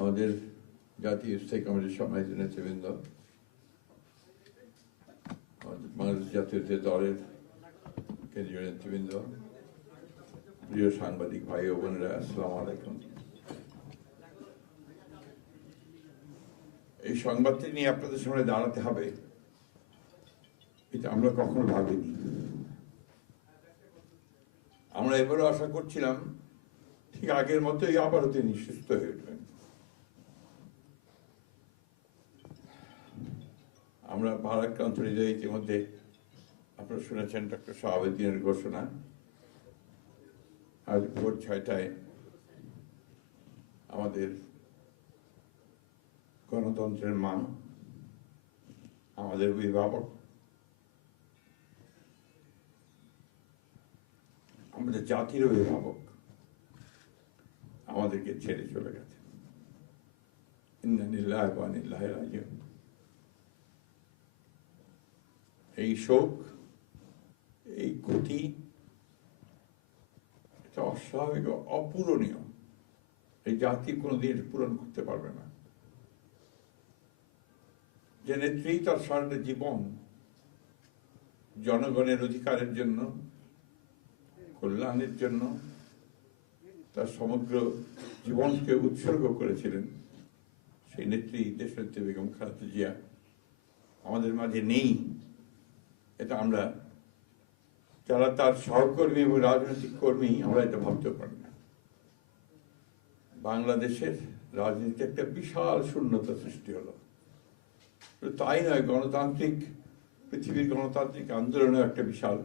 আমাদের জাতীয় স্থায়ী কমিটির সম্মানিত নেতৃবৃন্দ, বাংলাদেশ জাতীয় দলের কেন্দ্রীয় নেতৃবৃন্দ, প্রিয় সাংবাদিক ভাই ও বোনেরা, আসসালামু আলাইকুম। এই সংবাদটি নিয়ে আপনাদের সামনে দাঁড়াতে হবে, এটা আমরা কখনো ভাবিনি। আমরা এবারও আশা করছিলাম ঠিক আগের মতোই আবারও তিনি সুস্থ হয়ে উঠবেন। আমরা ভারাক্রান্ত হৃদয়ে ইতিমধ্যে আপনারা শুনেছেন ডক্টর শাহাবুদ্দিনের ঘোষণা। আজ ভোর 6টায় আমাদের গণতন্ত্রের মা, আমাদের অভিভাবক, আমাদের জাতির অভিভাবক আমাদেরকে ছেড়ে চলে গেছে। ইন্না লিল্লাহি ওয়া ইন্না ইলাইহি রাজিউন। এই শোক, এই ক্ষতি, এটা অস্বাভাবিক, অপূরণীয়। এই জাতি কোনোদিন পূরণ করতে পারবে না। যে নেত্রী তার সারাটা জীবন জনগণের অধিকারের জন্য, কল্যাণের জন্য তার সমগ্র জীবনকে উৎসর্গ করেছিলেন, সেই নেত্রী দেশনেত্রী বেগম খালেদা জিয়া আমাদের মাঝে নেই। এটা আমরা যারা তার সহকর্মী এবং রাজনৈতিক কর্মী, আমরা এটা ভাবতে পারি না। বাংলাদেশের রাজনীতিতে একটা বিশাল শূন্যতা সৃষ্টি হলো। তাই নয়, গণতান্ত্রিক পৃথিবীর গণতান্ত্রিক আন্দোলনে একটা বিশাল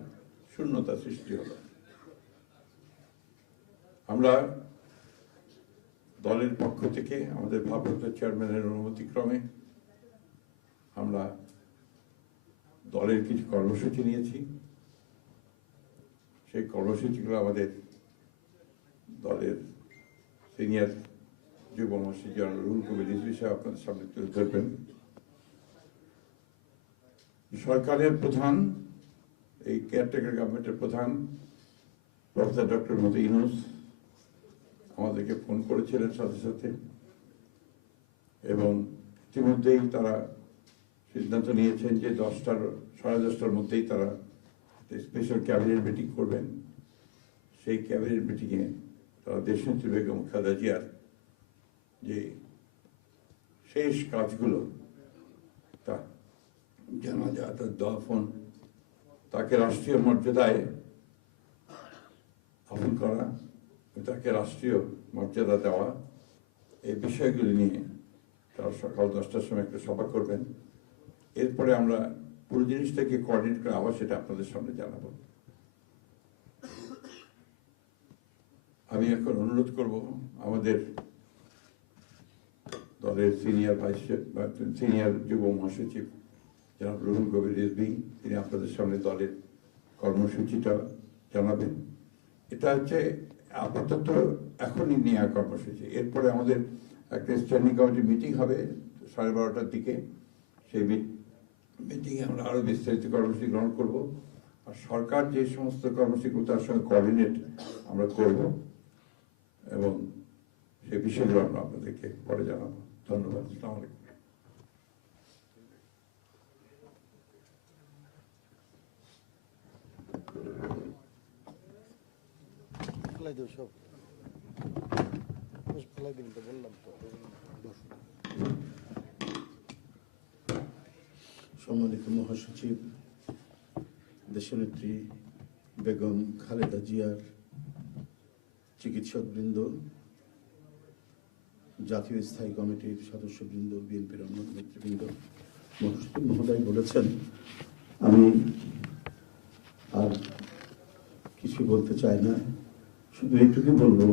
শূন্যতা সৃষ্টি হলো। আমরা দলের পক্ষ থেকে আমাদের ভারপ্রাপ্ত চেয়ারম্যানের অনুমতিক্রমে আমরা দলের কিছু কর্মসূচি নিয়েছি। সেই কর্মসূচিগুলো আমাদের দলের সিনিয়র যুব মহাসচিব জনাব রুহুল কবির রিজভী সাহেব আপনাদের সামনে তুলে ধরবেন। সরকারের প্রধান, এই কেয়ারটেকার গভর্নমেন্টের প্রধান প্রফেসর ডক্টর মোহাম্মদ ইউনূস আমাদেরকে ফোন করেছিলেন সাথে সাথে, এবং ইতিমধ্যেই তারা সিদ্ধান্ত নিয়েছেন যে 10টার মধ্যেই তারা স্পেশাল ক্যাবিনেট মিটিং করবেন। সেই ক্যাবিনেট মিটিংয়ে তারা দেশনেত্রী বেগম খালেদা জিয়ার যে শেষ কাজগুলো, তা জানাজা, তার দাফন, তাকে রাষ্ট্রীয় মর্যাদায় দাফন করা, তাকে রাষ্ট্রীয় মর্যাদা দেওয়া, এই বিষয়গুলি নিয়ে তারা সকাল 10টার সময় একটা সভা করবেন। এরপরে আমরা পুরো জিনিসটাকে কোঅর্ডিনেট করে আবার সেটা আপনাদের সামনে জানাবো। আমি এখন অনুরোধ করব আমাদের দলের সিনিয়র যুব মহাসচিব জনাব রুহুল কবির রিজভী, তিনি আপনাদের সামনে দলের কর্মসূচিটা জানাবেন। এটা হচ্ছে আপাতত এখনই নেওয়া কর্মসূচি। এরপরে আমাদের একটা স্ট্যান্ডিং কমিটি মিটিং হবে 12:30টার দিকে। সেই মিটিংয়ে আমরা আরো বিস্তারিত কর্মসূচি গ্রহণ করব, আর সরকার যে সমস্ত কর্মসূচিগুলো তার সঙ্গে কোঅর্ডিনেট আমরা করব, এবং সেই বিষয়গুলো আমরা আপনাদেরকে পরে জানাবো। ধন্যবাদ। আসসালামু আলাইকুম। সম্মানিত মহাসচিব, দেশনেত্রী বেগম খালেদা জিয়ার চিকিৎসকবৃন্দ, জাতীয় স্থায়ী কমিটির সদস্যবৃন্দ, বিএনপির অন্য নেতৃবৃন্দ, মহাসচিব মহোদয় বলেছেন, আমি আর কিছু বলতে চাই না। শুধু এইটুকু বলবো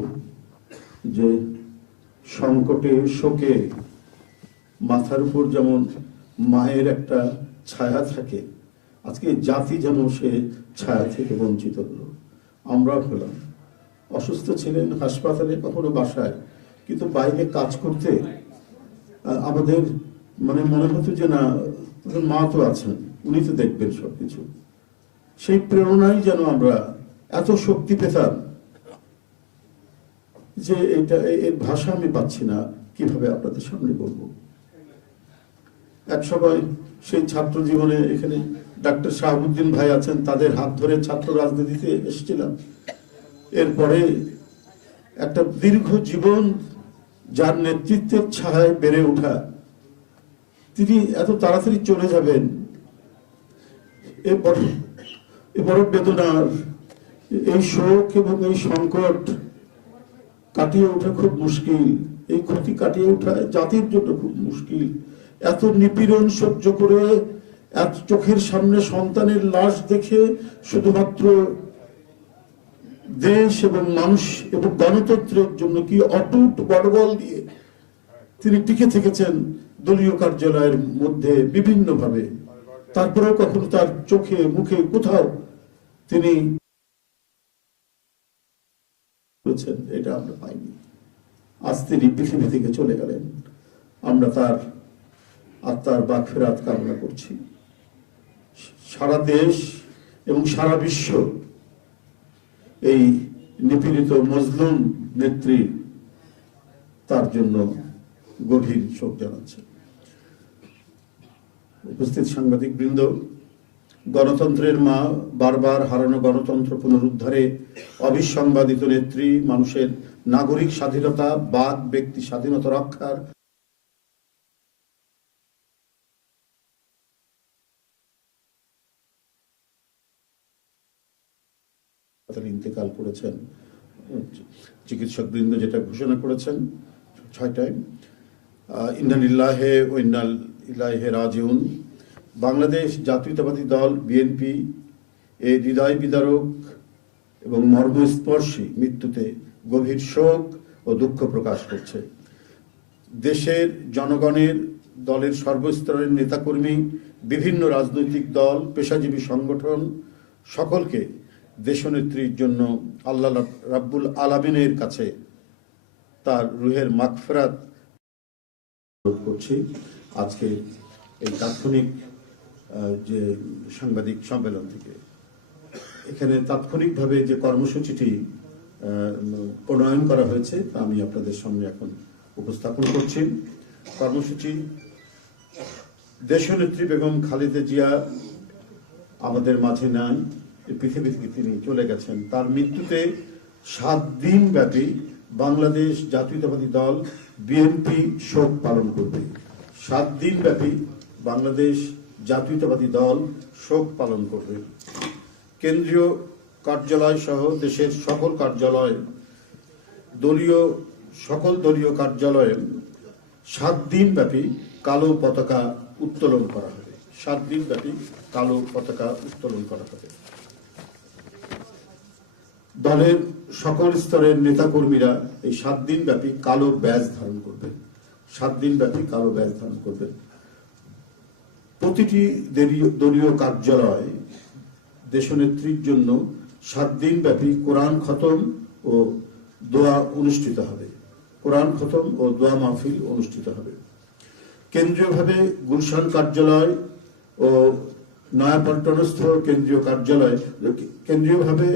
যে সংকটে, শোকে মাথার উপর যেমন মায়ের একটা ছায়া থাকে, আজকে জাতি যেন সে ছায়া থেকে বঞ্চিত হলো। আমরা হলাম, অসুস্থ ছিলেন হাসপাতালে, কখনো বাসায়, কিন্তু বাইরে কাজ করতে আমাদের মনে হতো যে না, মা তো আছেন, উনি তো দেখবেন সবকিছু। সেই প্রেরণাই যেন আমরা এত শক্তি পেতাম যে এটা, এর ভাষা আমি পাচ্ছি না। কিভাবে আপনাদের সামনে বলবো। এক সময় সেই ছাত্র জীবনে এখানে ডাক্তার শাহাবুদ্দিন ভাই আছেন, তাদের হাত ধরে ছাত্র রাজনীতিতে এসেছিলাম। এরপরে একটা দীর্ঘ জীবন যার নেতৃত্বের ছায়ায় বেড়ে ওঠা, তিনি এত তাড়াতাড়ি চলে যাবেন, এ বড় বেদনার। এই শোক এবং এই সংকট কাটিয়ে ওঠা খুব মুশকিল, এই ক্ষতি কাটিয়ে ওঠা জাতির জন্য খুব মুশকিল। এত নিপীড়ন সহ্য করে, এত চোখের সামনে সন্তানের লাশ দেখে শুধুমাত্র দেশ এবং মানুষ এবং গণতন্ত্রের জন্য কি অটুট বড়বল দিয়ে তিনি টিকে থেকেছেন দলীয় কার্যালয়ের মধ্যে বিভিন্ন ভাবে। তারপরেও কখনো তার চোখে মুখে কোথাও তিনি এটা আমরা পাইনি। আজ তিনি পৃথিবী থেকে চলে গেলেন, আমরা তার আত্মার মাগফিরাত কামনা করছি। সারা দেশ এবং সারা বিশ্ব এই নিপীড়িত মজলুম নেত্রী তার জন্য গভীর শোক জানাচ্ছে। উপস্থিত সাংবাদিক বৃন্দ, গণতন্ত্রের মা, বারবার হারানো গণতন্ত্র পুনরুদ্ধারে অবিসংবাদিত নেত্রী, মানুষের নাগরিক স্বাধীনতা, বাক ব্যক্তি স্বাধীনতা রক্ষার ইন্তেকাল করেছেন। চিকিৎসক বৃন্দ যেটা ঘোষণা করেছেন 6টায়, ইন্না লিল্লাহি ওয়া ইন্না ইলাইহি রাজিউন। বাংলাদেশ জাতীয়তাবাদী দল বিএনপি এই হৃদয় বিদারক এবং মর্মস্পর্শী মৃত্যুতে গভীর শোক ও দুঃখ প্রকাশ করছে। দেশের জনগণের, দলের সর্বস্তরের নেতাকর্মী, বিভিন্ন রাজনৈতিক দল, পেশাজীবী সংগঠন সকলকে দেশনেত্রীর জন্য আল্লাহ রাব্বুল আলামিনের কাছে তার রুহের মাগফিরাত করছি। আজকে এই তাৎক্ষণিক যে সাংবাদিক সম্মেলন থেকে এখানে তাৎক্ষণিকভাবে যে কর্মসূচিটি প্রণয়ন করা হয়েছে তা আমি আপনাদের সামনে এখন উপস্থাপন করছি। কর্মসূচি: দেশনেত্রী বেগম খালেদা জিয়া আমাদের মাঝে নাই, পৃথিবী থেকে তিনি চলে গেছেন। তার মৃত্যুতে 7 দিন ব্যাপী বাংলাদেশ জাতীয়তাবাদী দল বিএনপি শোক পালন করবে। 7 দিন ব্যাপী বাংলাদেশ জাতীয়তাবাদী দল শোক পালন করবে। কেন্দ্রীয় কার্যালয় সহ দেশের সকল কার্যালয়, সকল দলীয় কার্যালয়ে 7 দিন ব্যাপী কালো পতাকা উত্তোলন করা হবে। 7 দিন ব্যাপী কালো পতাকা উত্তোলন করা হবে। দলের সকল স্তরের নেতাকর্মীরা এই 7 দিন ব্যাপী কালো ব্যাজ ধারণ করবেন। 7 দিন ব্যাপী কালো ব্যাজ ধারণ করবেন। প্রতিটি দলীয় কার্যালয় দেশনেত্রীর জন্য 7 দিন ব্যাপী কোরআন খতম ও দোয়া অনুষ্ঠিত হবে। কোরআন খতম ও দোয়া মাহফিল অনুষ্ঠিত হবে। কেন্দ্রীয়ভাবে গুলশান কার্যালয় ও নয়াপল্টনস্থ কেন্দ্রীয় কার্যালয়, কেন্দ্রীয়ভাবে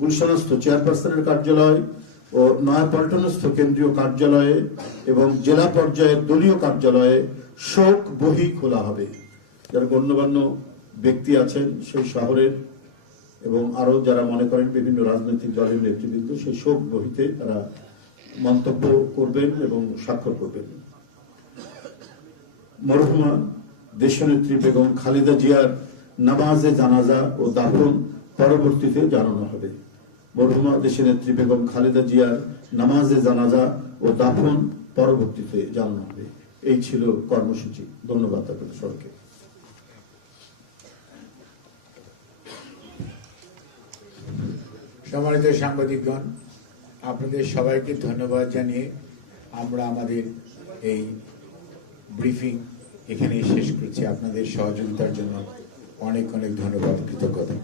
গুলশানস্থ চেয়ারপারসনের কার্যালয় ও নয়াপল্টনস্থ কেন্দ্রীয় কার্যালয়ে এবং জেলা পর্যায়ের দলীয় কার্যালয়ে শোক বহি খোলা হবে। যারা গণ্যমান্য ব্যক্তি আছেন সেই শহরের এবং আরো যারা মনে করেন বিভিন্ন রাজনৈতিক দলের নেতৃবৃন্দ, সেই শোক বহিতে তারা মন্তব্য করবেন এবং স্বাক্ষর করবেন। মরহুমা দেশনেত্রী বেগম খালেদা জিয়ার নামাজে জানাজা ও দাফন পরবর্তীতে জানানো হবে। মরহুমা দেশনেত্রী বেগম খালেদা জিয়ার নামাজে জানাজা ও দাফন পরবর্তীতে জানানো হবে। এই ছিল কর্মসূচি। ধন্যবাদ আপনাদের সবাইকে। সম্মানিত সাংবাদিকগণ, আপনাদের সবাইকে ধন্যবাদ জানিয়ে আমরা আমাদের এই ব্রিফিং এখানে শেষ করছি। আপনাদের সহযোগিতার জন্য অনেক অনেক ধন্যবাদ, কৃতজ্ঞতা।